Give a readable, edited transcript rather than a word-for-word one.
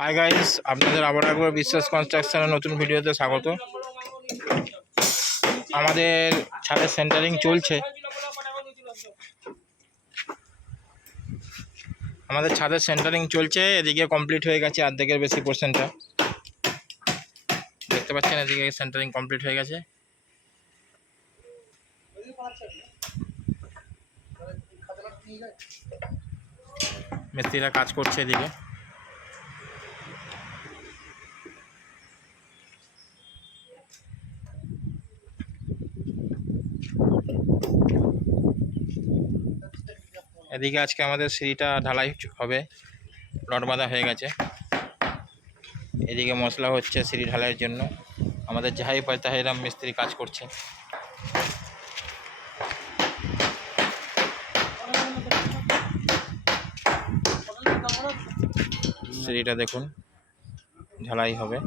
Hi guys, আপনাদের আবার একবার বিশ্বাস কনস্ট্রাকশনের নতুন ভিডিওতে স্বাগত। আমাদের ছাদের সেন্টারিং চলছে। এদিকে কমপ্লিট হয়ে গেছে, অর্ধেকের বেশি পোর্শনটা দেখতে পাচ্ছেন। এদিকে সেন্টারিং কমপ্লিট হয়ে গেছে। মিস্ত্রিরা কাজ করছে এদিকে। এদিকে আজকে আমাদের সিঁড়িটা ঢালাই হবে, রড বাঁধা হয়ে গেছে। এদিকে মশলা হচ্ছে সিঁড়ি ঢালাইয়ের জন্য। আমাদের যাহাই পায় তাহাইরাম মিস্ত্রি কাজ করছে। সিঁড়িটা দেখুন, ঢালাই হবে।